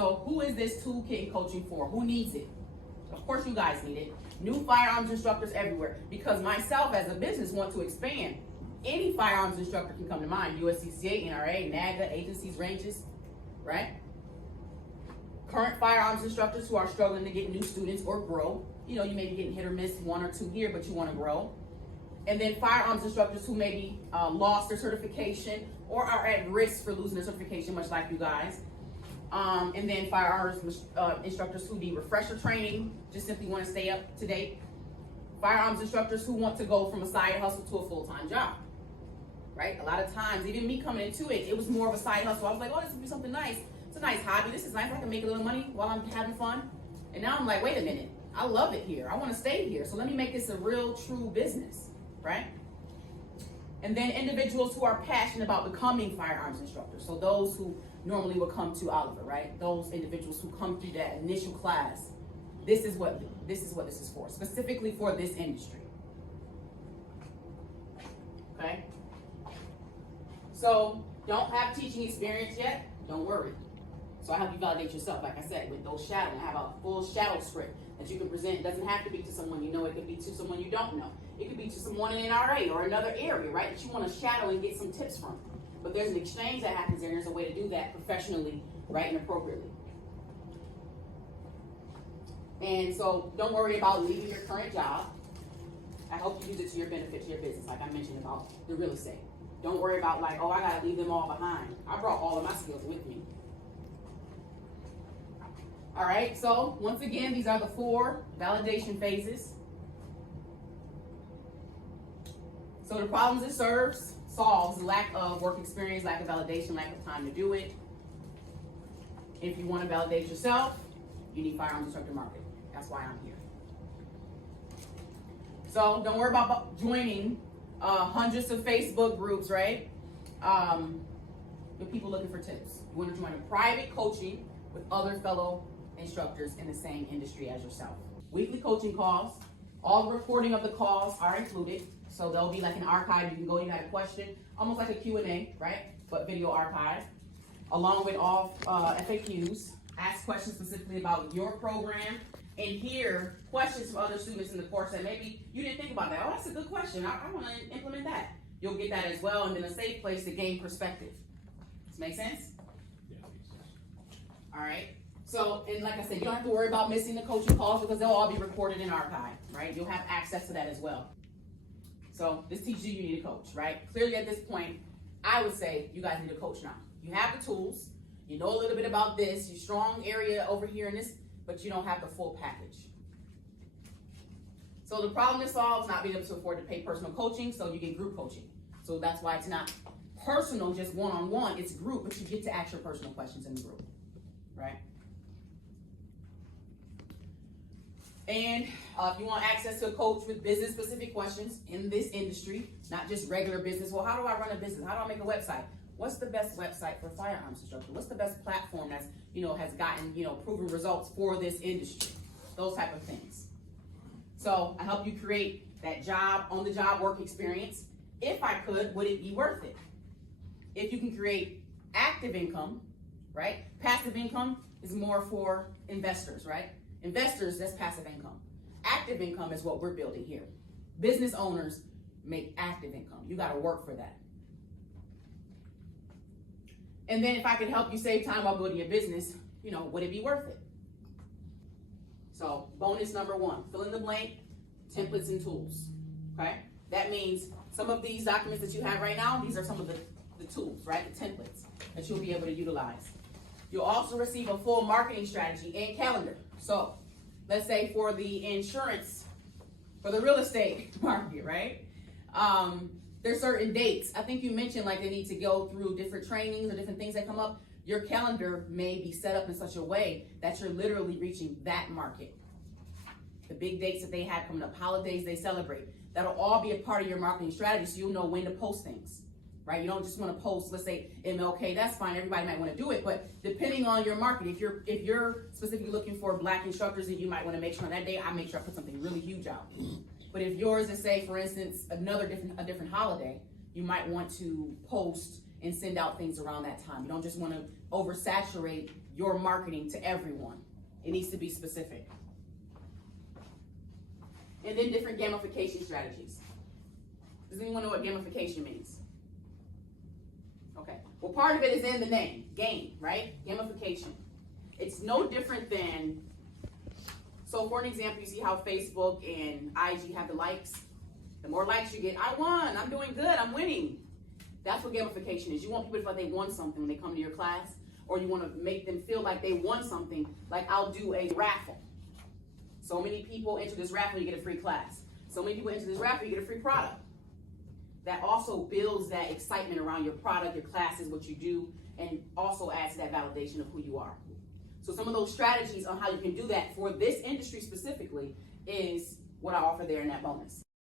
So who is this toolkit and coaching for? Who needs it? Of course you guys need it. New firearms instructors everywhere, because myself as a business want to expand. Any firearms instructor can come to mind. USCCA, NRA, NAGA, agencies, ranges, right? Current firearms instructors who are struggling to get new students or grow. You know, you may be getting hit or miss, 1 or 2 here, but you want to grow. And then firearms instructors who maybe lost their certification or are at risk for losing their certification, much like you guys. And then firearms instructors who need refresher training, just simply want to stay up to date. Firearms instructors who want to go from a side hustle to a full-time job, right? A lot of times, even me coming into it, it was more of a side hustle. I was like, oh, this would be something nice. It's a nice hobby. This is nice. I can make a little money while I'm having fun. And now I'm like, wait a minute. I love it here. I want to stay here. So let me make this a real, true business, right? And then individuals who are passionate about becoming firearms instructors. So those who normally would come to Oliver, right? Those individuals who come through that initial class. This is what this is for, specifically for this industry. Okay? So don't have teaching experience yet? Don't worry. So I help you validate yourself, like I said, with those shadowing. I have a full shadow script that you can present. It doesn't have to be to someone you know. It could be to someone you don't know. It could be to someone in NRA or another area, right, that you want to shadow and get some tips from. But there's an exchange that happens there, and there's a way to do that professionally, right, and appropriately. And so don't worry about leaving your current job. I hope you use it to your benefit, to your business, like I mentioned about the real estate. Don't worry about like, oh, I got to leave them all behind. I brought all of my skills with me. All right, so once again, these are the 4 validation phases. So the problems it solves lack of work experience, lack of validation, lack of time to do it. If you want to validate yourself, you need firearms instructor marketing. That's why I'm here. So don't worry about joining hundreds of Facebook groups, right? With people looking for tips. You want to join a private coaching with other fellow instructors in the same industry as yourself. Weekly coaching calls. All the recording of the calls are included. So there'll be like an archive. You can go, you got a question, almost like a Q&A, right? But video archive. Along with all FAQs. Ask questions specifically about your program and hear questions from other students in the course that maybe you didn't think about that. Oh, that's a good question. I want to implement that. You'll get that as well, and then a safe place to gain perspective. Does this make sense? Yeah, makes sense. All right. So, and like I said, you don't have to worry about missing the coaching calls because they'll all be recorded and archived, right? You'll have access to that as well. So this teaches you need a coach, right? Clearly at this point, I would say you guys need a coach now. You have the tools. You know a little bit about this. You're strong area over here in this, but you don't have the full package. So the problem it solves, not being able to afford to pay personal coaching, so you get group coaching. So that's why it's not personal, just one-on-one. It's group, but you get to ask your personal questions in the group, right? And if you want access to a coach with business-specific questions in this industry, not just regular business. Well, how do I run a business? How do I make a website? What's the best website for a firearms instructor? What's the best platform that's, has gotten, proven results for this industry? Those type of things. So I help you create that on-the-job work experience. If I could, would it be worth it? If you can create active income, right? Passive income is more for investors, right? Investors, that's passive income. Active income is what we're building here. Business owners make active income. You got to work for that. And then if I could help you save time while building your business, would it be worth it? So bonus number 1, fill in the blank, templates and tools, okay? That means some of these documents that you have right now, these are some of the tools, right? The templates that you'll be able to utilize. You'll also receive a full marketing strategy and calendar. So let's say for the insurance, for the real estate market, right? There's certain dates. I think you mentioned like they need to go through different trainings or different things that come up. Your calendar may be set up in such a way that you're literally reaching that market. The big dates that they have coming up, holidays they celebrate, that'll all be a part of your marketing strategy so you'll know when to post things, right? You don't just want to post, let's say MLK, that's fine, everybody might want to do it, but depending on your market, if you're specifically looking for Black instructors, then you might want to make sure on that day, I make sure I put something really huge out. But if yours is, say, for instance, a different holiday, you might want to post and send out things around that time. You don't just want to oversaturate your marketing to everyone. It needs to be specific. And then different gamification strategies. Does anyone know what gamification means? Okay. Well, part of it is in the name, game, right? Gamification. It's no different than, so for an example, you see how Facebook and IG have the likes? The more likes you get, I won, I'm doing good, I'm winning. That's what gamification is. You want people to feel like they won something when they come to your class, or you want to make them feel like they won something, like I'll do a raffle. So many people enter this raffle, you get a free class. So many people enter this raffle, you get a free product. That also builds that excitement around your product, your classes, what you do, and also adds to that validation of who you are. So some of those strategies on how you can do that for this industry specifically is what I offer there in that bonus.